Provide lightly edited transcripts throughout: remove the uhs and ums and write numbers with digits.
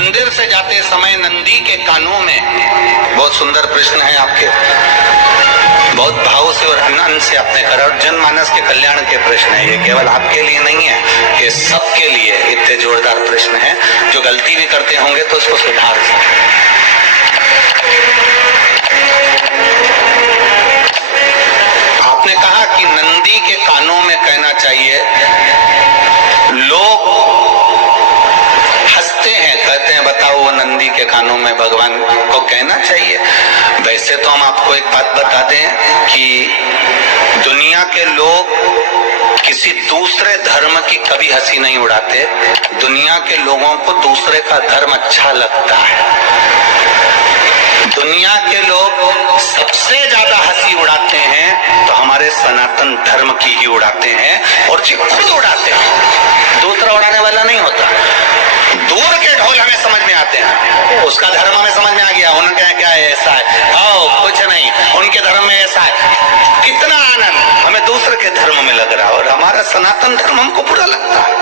मंदिर से जाते समय नंदी के कानों में, बहुत सुंदर प्रश्न है आपके, बहुत भाव से और आनंद से आपने करा, और जनमानस के कल्याण के प्रश्न है ये, केवल आपके लिए नहीं है, ये सबके लिए इतने जोरदार प्रश्न है। जो गलती भी करते होंगे तो उसको सुधार सकते। आपने कहा कि नंदी के कानों में कहना चाहिए, लोग हंसते हैं, कहते हैं बताओ वो नंदी के कानों में भगवान को कहना चाहिए। वैसे तो हम आपको एक बात बता दें कि दुनिया के लोग किसी दूसरे धर्म की कभी हंसी नहीं उड़ाते। दुनिया के लोगों को दूसरे का धर्म अच्छा लगता है। दुनिया के लोग सबसे ज्यादा हंसी उड़ाते हैं तो हमारे सनातन धर्म की ही उड़ाते हैं, और जी खुद उड़ाते हैं, दूसरा उड़ाने वाला नहीं होता। दूर के ढोल हमें समझ में आते हैं, उसका धर्म हमें समझ में आ गया, उनका क्या है ऐसा है, आओ कुछ नहीं, उनके धर्म में ऐसा है, कितना आनंद हमें दूसरे के धर्म में लग रहा है, और हमारा सनातन धर्म हमको बुरा लगता है।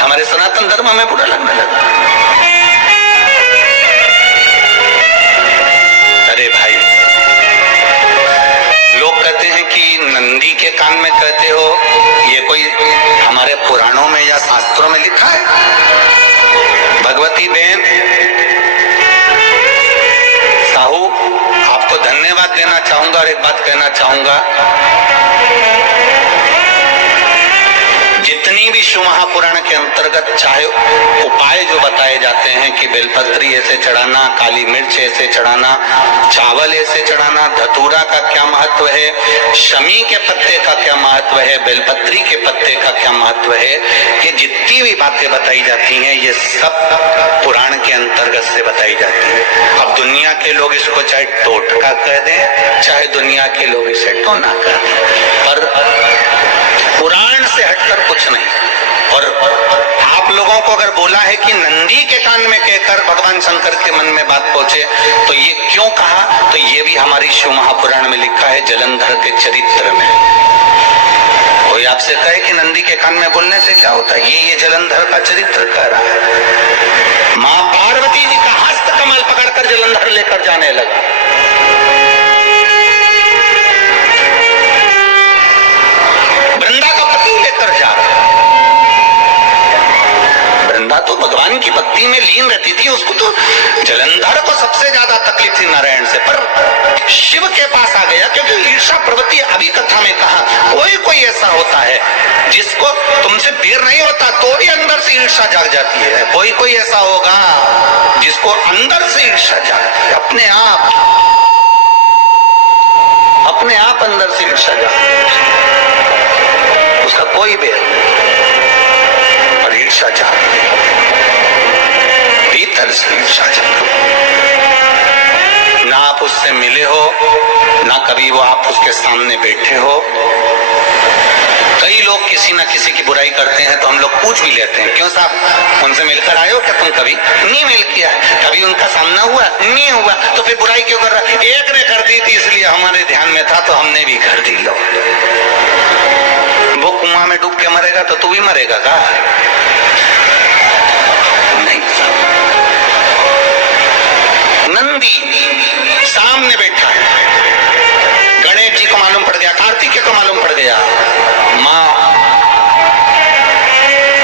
हमारे सनातन धर्म हमें बुरा लगने लगा। अरे भाई, लोग कहते हैं कि नंदी के कान में कहते हो, ये कोई हमारे पुराणों में या शास्त्रों में लिखा है? भगवती बहन साहू, आपको धन्यवाद देना चाहूंगा और एक बात कहना चाहूंगा, जितनी भी शिव महापुराण के अंतर्गत चाहे उपाय जो बताए जाते हैं कि बेलपत्री ऐसे चढ़ाना, काली मिर्च ऐसे चढ़ाना, चावल ऐसे चढ़ाना, धतूरा का क्या महत्व है, शमी के पत्ते का क्या महत्व है, बेलपत्री के पत्ते का क्या महत्व है, ये जितनी भी बातें बताई जाती हैं ये सब पुराण के अंतर्गत से बताई जाती है। अब दुनिया के लोग इसको चाहे टोटका कह दें, चाहे दुनिया के लोग इसे टोना कह दें, पर पुराण से हटकर कुछ नहीं। और आप लोगों को अगर बोला है कि नंदी के कान में कहकर भगवान शंकर के मन में बात पहुंचे, तो ये क्यों कहा, तो ये भी हमारी शिव महापुराण में लिखा है, जलंधर के चरित्र में। कोई आपसे कहे कि नंदी के कान में बोलने से क्या होता है, ये जलंधर का चरित्र कह रहा है। माँ पार्वती जी का हस्त कमल पकड़कर जलंधर लेकर जाने लगा। वृंदा का पति लेकर जा रहा है। वृंदा तो भगवान की भक्ति में लीन रहती थी, उसको तो जलंधर को सबसे ज्यादा तकलीफ थी नारायण से, पर शिव के पास आ गया, क्योंकि ईर्षा प्रवृत्ति अभी कथा में कहा, कोई ऐसा होता है जिसको तुमसे देर नहीं होता तो भी अंदर से ईर्षा जाग जाती है, कोई ऐसा होगा जिसको अंदर से ईर्षा जागती है, अपने आप अंदर से ईर्षा जागती है, उसका कोई भेद नहीं, पर ईर्षा जागती है, भीतर से ईर्षा जागती है। ना आप उससे मिले हो, ना कभी वो आप उसके सामने बैठे हो। कई लोग किसी ना किसी की बुराई करते हैं तो हम लोग पूछ भी लेते हैं, क्यों साहब उनसे मिलकर आए हो क्या तुम? कभी नहीं मिल किया, कभी उनका सामना हुआ नहीं हुआ, तो फिर बुराई क्यों कर रहा? एक ने कर दी थी इसलिए हमारे ध्यान में था तो हमने भी कर दी। लो, वो कुआं में डूब के मरेगा तो तू भी मरेगा का? नहीं। नंदी सामने बैठा है, गणेश जी को मालूम पड़ गया, कार्तिकेय को मालूम पड़ गया, माँ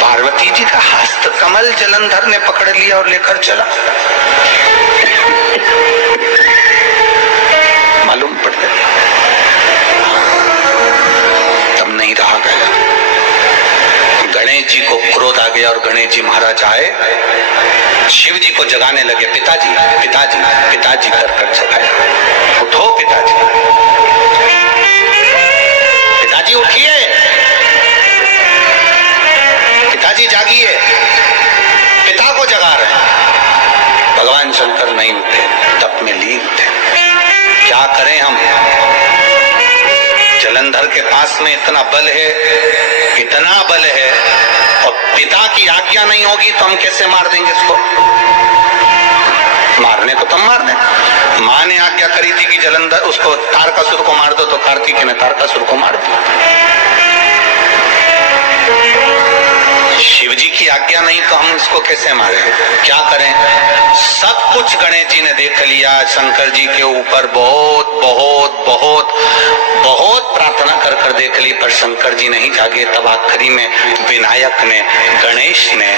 पार्वती जी का हस्त कमल जलंधर ने पकड़ लिया और लेकर चला। मालूम पड़ गया, तब नहीं रहा गया। गणेश जी को क्रोध आ गया और गणेश जी महाराज आए, शिव जी को जगाने लगे, पिताजी पिताजी पिताजी कर जगाया, उठो पिताजी, पिताजी उठिए, पिताजी जागिए, पिता को जगा रहे हैं। भगवान शंकर नहीं उठे, तप में लीन थे। क्या करें हम? जलंधर के पास में इतना बल है, इतना बल है, और पिता की आज्ञा नहीं होगी तो हम कैसे मार देंगे इसको? मारने को तो मार दें। माँ ने आज्ञा करी थी कि जलंधर उसको तारकासुर को मार दो, तो कार्तिकेय ने तारकासुर को मार दिया। शिव जी की आज्ञा नहीं तो हम इसको कैसे मारें? क्या करें? सब कुछ गणेश जी ने देख लिया, शंकर जी के ऊपर बहुत बहुत बहुत बहुत प्रार्थना कर कर देख ली, पर शंकर जी नहीं जागे। तब आखिरी में विनायक ने, गणेश ने,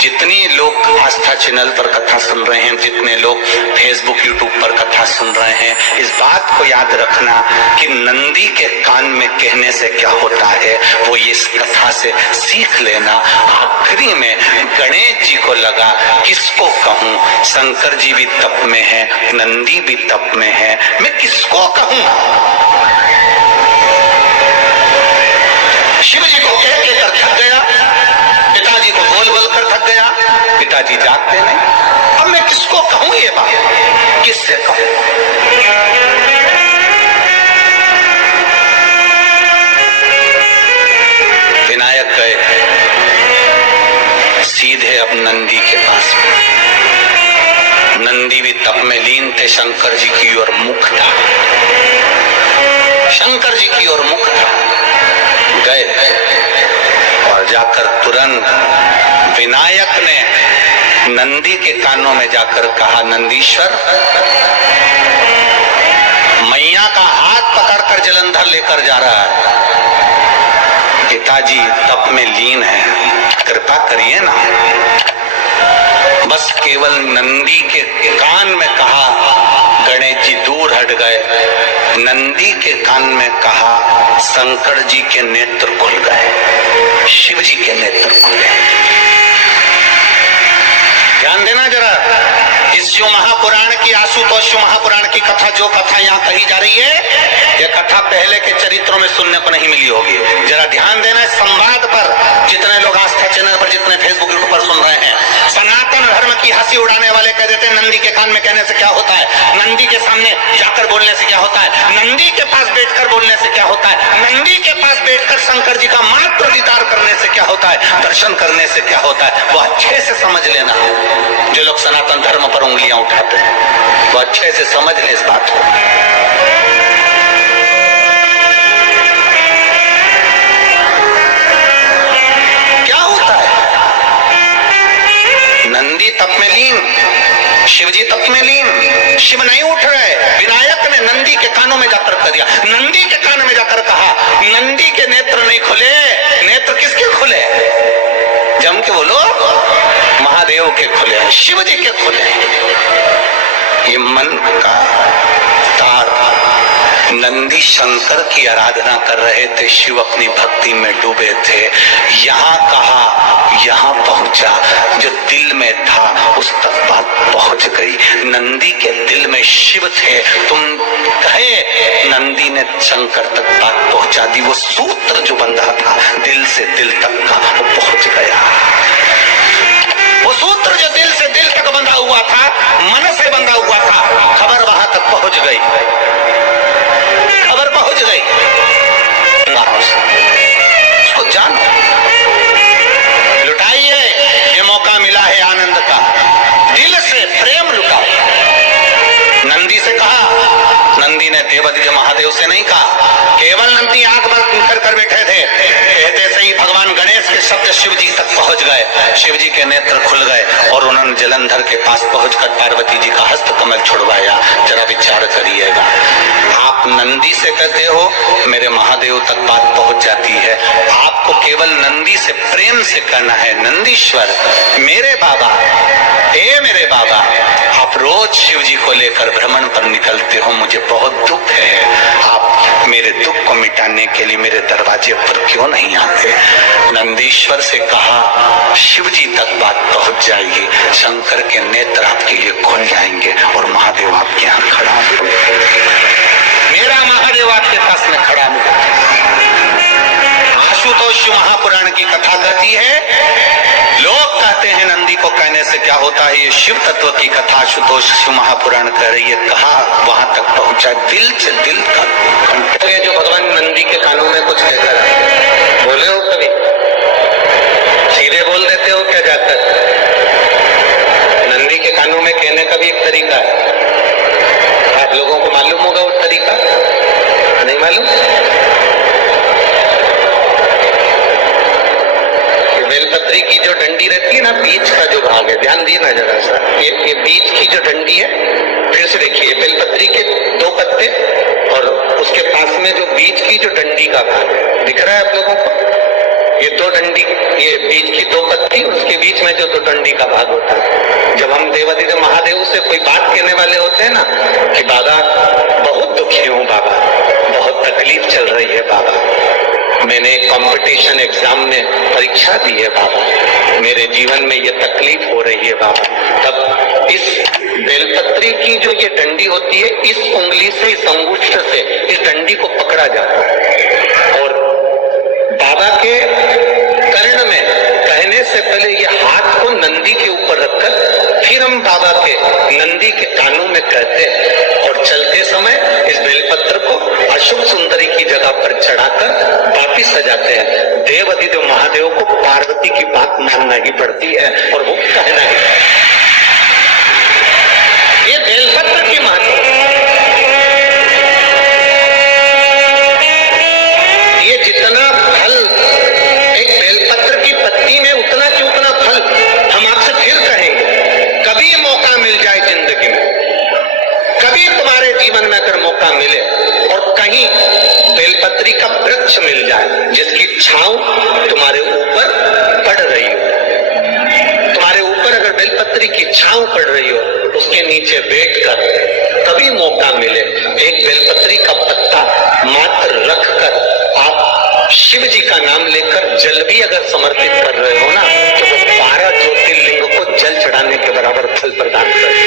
जितने लोग आस्था चैनल पर कथा सुन रहे हैं, जितने लोग फेसबुक यूट्यूब पर कथा सुन रहे हैं, इस बात को याद रखना कि नंदी के कान में कहने से क्या होता है वो इस कथा से सीख लेना। आखिरी में गणेश जी को लगा किसको कहूं, शंकर जी भी तप में है, नंदी भी तप में है, मैं किसको कहूं? शिव जी को कह के कर थक गया, पिताजी को बोल बोल कर थक गया, पिताजी जागते नहीं। अब मैं किसको कहूं ये बात, किससे कहूं? विनायक गए सीधे अब नंदी के पास। नंदी भी तप में लीन थे, शंकर जी की ओर मुख था, शंकर जी की ओर मुख था। गए और जाकर तुरंत विनायक ने नंदी के कानों में जाकर कहा, नंदीश्वर, मैया का हाथ पकड़कर जलंधर लेकर जा रहा है, पिताजी तप में लीन है, कृपा करिए ना। बस केवल नंदी के कान में कहा, गणेश जी दूर हट गए। नंदी के कान में कहा, शंकर जी के नेत्र खुल गए, शिव जी के नेत्र खुल गए। ध्यान देना जरा, इस शिव महापुराण की, आशुतोष शिव महापुराण की कथा, जो कथा यहाँ कही जा रही है, यह कथा पहले के चरित्रों में सुनने को नहीं मिली होगी। जरा ध्यान देना इस संवाद पर, जितने लोग आस्था चैनल पर, जितने फेसबुक यूट्यूब पर सुन रहे हैं। सनातन धर्म की हंसी उड़ाने वाले कह देते हैं नंदी के कान में कहने से क्या होता है, नंदी के सामने जाकर बोलने से क्या होता है, नंदी के पास बैठकर बोलने से क्या होता है, नंदी के पास बैठकर शंकर जी का मात्र दीदार करने से क्या होता है, दर्शन करने से क्या होता है। वो अच्छे से समझ लेना, जो लोग सनातन धर्म पर उंगलियां उठाते हैं, वो अच्छे से समझ ले इस बात को। क्या होता है, नंदी तप में लीन, शिव जी तप में लीन, शिव नहीं उठ रहे। विनायक ने नंदी के कानों में जाकर कह दिया, नंदी के कान में जाकर कहा, नंदी के नेत्र नहीं खुले, नेत्र किसके खुले? जम के बोलो, महादेव के खुले हैं, शिव जी के खुले हैं। ये मन का तार। नंदी शंकर की आराधना कर रहे थे, शिव अपनी भक्ति में डूबे थे। यहाँ कहा, यहाँ पहुंचा, जो दिल में था उस तक बात पहुंच गई। नंदी के दिल में शिव थे, तुम कहे, नंदी ने शंकर तक बात पहुंचा दी। वो सूत्र जो बंधा था दिल से दिल तक का, वो पहुंच गया। वो सूत्र जो दिल से दिल तक बंधा हुआ था, मन से बंधा हुआ था, खबर वहां तक पहुंच गई, खबर पहुंच गई। उसको जानो, लुटाइए, ये मौका मिला है आनंद का, दिल से प्रेम लुटाओ। नंदी से कहा, नंदी ने देवादिदेव महादेव से नहीं कहा, केवल नंदी आंख बंद कर बैठे थे। कहते से ही भगवान गणेश के शब्द शिव जी तक पहुंच गए, शिव जी के नेत्र खुल गए और उन्होंने जलंधर के पास पहुंचकर पार्वती जी का हस्त कमल छुड़वाया। जरा विचार करिएगा, आप नंदी से कहते हो मेरे महादेव तक बात पहुंच जाती है, आपको केवल नंदी से प्रेम से कहना है, नंदीश्वर मेरे बाबा, हे मेरे बाबा, आप रोज शिव जी को लेकर भ्रमण पर निकलते हो, मुझे बहुत दुख है, आप मेरे दुख को मिटाने के लिए मेरे दरवाजे पर क्यों नहीं आते? नंदीश्वर से कहा, शिव जी तक बात पहुंच जाएगी, शंकर के नेत्र आपके लिए खुल जाएंगे और महादेव आपके यहाँ खड़ा होगा। मेरा महादेव आपके पास में खड़ा होगा। आशुतोष महापुराण की कथा कहती है, लोग कहते हैं नंदी को कहने से क्या होता है, ये शिव तत्व की कथा आशुतोष महापुराण कह रही है। कहा वहां तक पहुंचा, दिल से दिल तक। जो भगवान नंदी के कानों में कुछ कहकर बोले हो, कभी सीधे बोल देते हो क्या जाकर? नंदी के कानों में कहने का भी एक तरीका है, आप लोगों को मालूम होगा वो तरीका, नहीं मालूम? बेलपत्र बेलपत्री की जो डंडी रहती है ना, बीच का जो भाग है, ध्यान दिए ना जरा सा, ये बीच की जो डंडी है, फिर से देखिए, बेलपत्री के 2 पत्ते और उसके पास में जो बीच की जो डंडी का भाग है, दिख रहा है आप लोगों को? ये 2 डंडी, ये बीच की 2 पत्ती, उसके बीच में जो 2 डंडी का भाग होता है। जब हम देवाधिदेव महादेव से कोई बात कहने वाले होते हैं ना कि बाबा बहुत दुखी हूँ, बाबा बहुत तकलीफ चल रही है, बाबा मैंने कंपटीशन एग्जाम में परीक्षा दी है, बाबा मेरे जीवन में ये तकलीफ हो रही है, बाबा, तब इस बेलपत्री की जो ये डंडी होती है, इस उंगली से, इस अंगूष्ठ से इस डंडी को पकड़ा जाता है और बाबा के कर्ण में कहने से पहले ये हाथ को नंदी के ऊपर रखकर फिर हम बाबा के नंदी के कानों में कहते हैं और चलते समय इस बेलपत्र को अशुभ सुंदरी की जगह पर चढ़ाकर वापिस सजाते हैं। देव अधिदेव महादेव को पार्वती की बात मानना ही पड़ती है और वो कहना ही, ये बेलपत्र की महत्व, ये जितना फल एक बेलपत्र की पत्ती में उतना कि उतना फल, हम आपसे फिर कहेंगे, कभी मौका मिल जाए जिंदगी में, कभी तुम्हारे जीवन में अगर मौका मिले और कहीं बेलपत्री का वृक्ष मिल जाए जिसकी छांव तुम्हारे ऊपर पड़ रही हो, तुम्हारे ऊपर अगर बेलपत्री की छांव पड़ रही हो, उसके नीचे बैठकर कभी मौका मिले, एक बेलपत्री का पत्ता मात्र रखकर आप शिव जी का नाम लेकर जल भी अगर समर्पित कर रहे हो ना, तो वो 12 ज्योतिर्लिंग को जल चढ़ाने के बराबर फल प्रदान करे।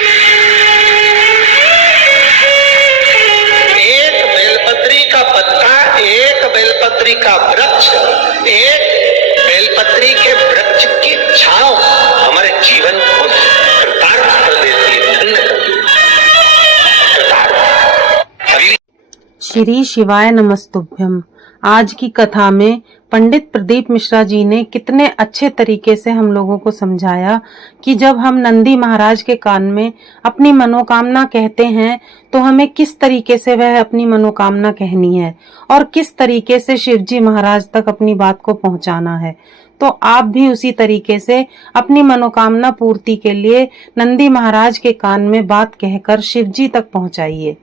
एक बेलपत्री का पत्ता, एक बेलपत्री का वृक्ष, एक बेलपत्री के वृक्ष की छांव हमारे जीवन को कृतार्थ कर देती है, धन्य कर देती है। श्री शिवाय नमस्तुभ्यम। आज की कथा में पंडित प्रदीप मिश्रा जी ने कितने अच्छे तरीके से हम लोगों को समझाया कि जब हम नंदी महाराज के कान में अपनी मनोकामना कहते हैं तो हमें किस तरीके से वह अपनी मनोकामना कहनी है और किस तरीके से शिवजी महाराज तक अपनी बात को पहुंचाना है। तो आप भी उसी तरीके से अपनी मनोकामना पूर्ति के लिए नंदी महाराज के कान में बात कहकर शिवजी तक पहुंचाइए।